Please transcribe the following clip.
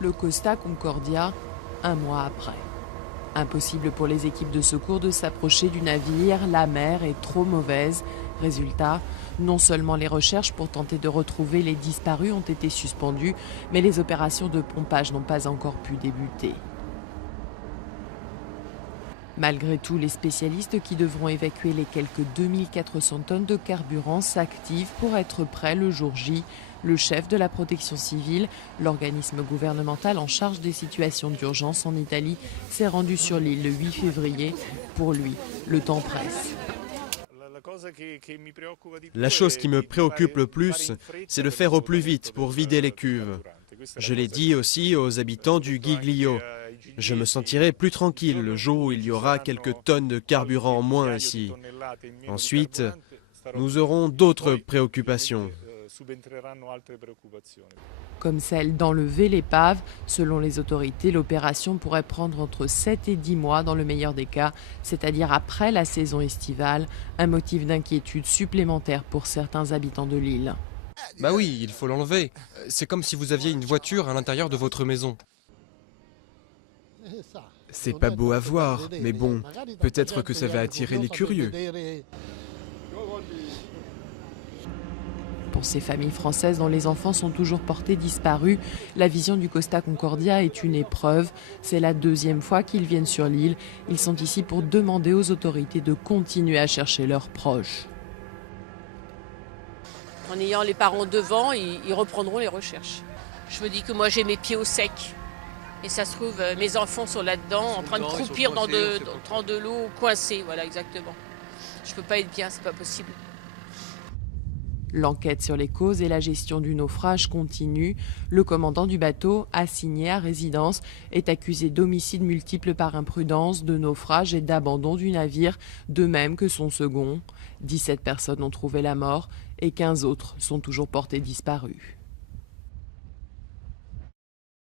Le Costa Concordia, un mois après. Impossible pour les équipes de secours de s'approcher du navire, la mer est trop mauvaise. Résultat, non seulement les recherches pour tenter de retrouver les disparus ont été suspendues, mais les opérations de pompage n'ont pas encore pu débuter. Malgré tout, les spécialistes qui devront évacuer les quelques 2400 tonnes de carburant s'activent pour être prêts le jour J. Le chef de la protection civile, l'organisme gouvernemental en charge des situations d'urgence en Italie, s'est rendu sur l'île le 8 février. Pour lui, le temps presse. La chose qui me préoccupe le plus, c'est de faire au plus vite pour vider les cuves. Je l'ai dit aussi aux habitants du Giglio. Je me sentirai plus tranquille le jour où il y aura quelques tonnes de carburant en moins ici. Ensuite, nous aurons d'autres préoccupations. Comme celle d'enlever l'épave, selon les autorités, l'opération pourrait prendre entre 7 et 10 mois dans le meilleur des cas, c'est-à-dire après la saison estivale, un motif d'inquiétude supplémentaire pour certains habitants de l'île. Bah oui, il faut l'enlever. C'est comme si vous aviez une voiture à l'intérieur de votre maison. C'est pas beau à voir, mais bon, peut-être que ça va attirer les curieux. Pour ces familles françaises dont les enfants sont toujours portés disparus, la vision du Costa Concordia est une épreuve. C'est la deuxième fois qu'ils viennent sur l'île. Ils sont ici pour demander aux autorités de continuer à chercher leurs proches. En ayant les parents devant, ils reprendront les recherches. Je me dis que moi j'ai mes pieds au sec. Et ça se trouve, mes enfants sont là-dedans, en train de croupir dans de l'eau, coincés. Voilà, exactement. Je peux pas être bien, c'est pas possible. L'enquête sur les causes et la gestion du naufrage continue. Le commandant du bateau, assigné à résidence, est accusé d'homicides multiples par imprudence, de naufrage et d'abandon du navire, de même que son second. 17 personnes ont trouvé la mort et 15 autres sont toujours portées disparues.